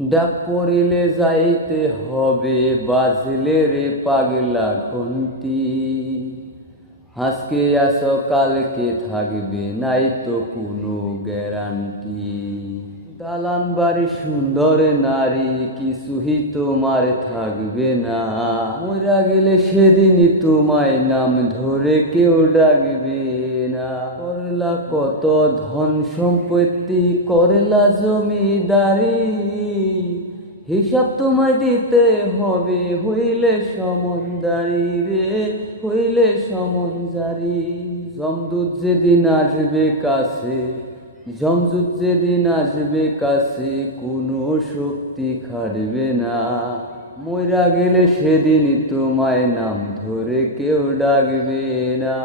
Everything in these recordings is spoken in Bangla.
ডাক পড়িলে যাইতে হবে, বাজলে রে পাগলা ঘন্টি। আজকে আসো কালকে থাকবে, নাই তো কোনো গ্যারান্টি। দালান বাড়ি সুন্দর নারী, কিছুই তোমার থাকবে না। মরা গেলে সেদিনই তোমায় নাম ধরে কেউ ডাকবে না। করলা কত ধন সম্পত্তি, করলা জমিদারি। হিসাব তোমায় দিতে হবে, হইলে সমন্দারি রে, হইলে সমনজারি জমদূত যেদিন আসবে কাছে জমদূত যেদিন আসবে কাছে, কোনো শক্তি খাটবে না। মইরা গেলে সেদিনই তোমায় নাম ধরে কেউ ডাকবে না।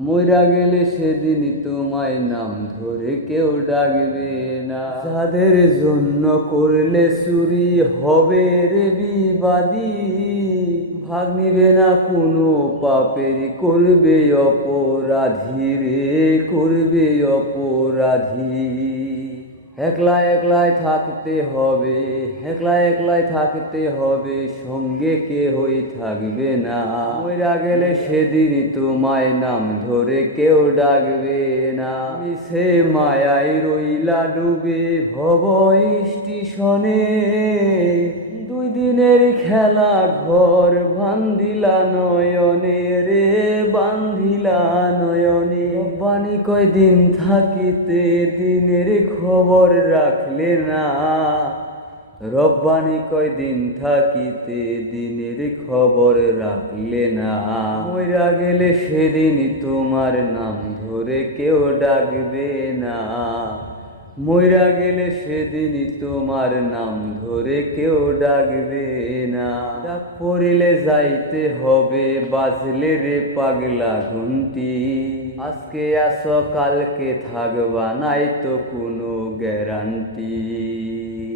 মইরা গেলে সেদিনই তোমায় নাম ধরে কেউ ডাকবে না। যাদের জন্য করলে চুরি হবে রে বিবাদী, ভাগ নিবে না কোনো পাপের, করবে অপরাধী রে, করবে অপরাধী। একলা একলাই থাকতে হবে, একলা একলাই থাকতে হবে, সঙ্গে কে হই থাকবে না। মইরা গেলে সেদিনই তোমায় নাম ধরে কেউ ডাকবে না। সে মায়াই রইলা ডুবে ভব স্টেশনে দুই দিনের খেলা ঘর বান্ধিলা নয়নে রে, বান্ধিলা বাণী কয়দিন থাকিতে দিনের খবর রাখলে না? রব্বানি কয়দিন থাকিতে দিনের খবর রাখলে না? মইরা গেলে সেদিন তোমার নাম ধরে কেউ ডাকবে না। মইরা গেলে সেদিনই তোমার নাম ধরে কেউ ডাকবে না। ডাক পড়িলে যাইতে হবে, বাজলে রে পাগলা ঘুমটি। আজকে আসো কালকে থাকবা, নাই তো কোনো গ্যারান্টি।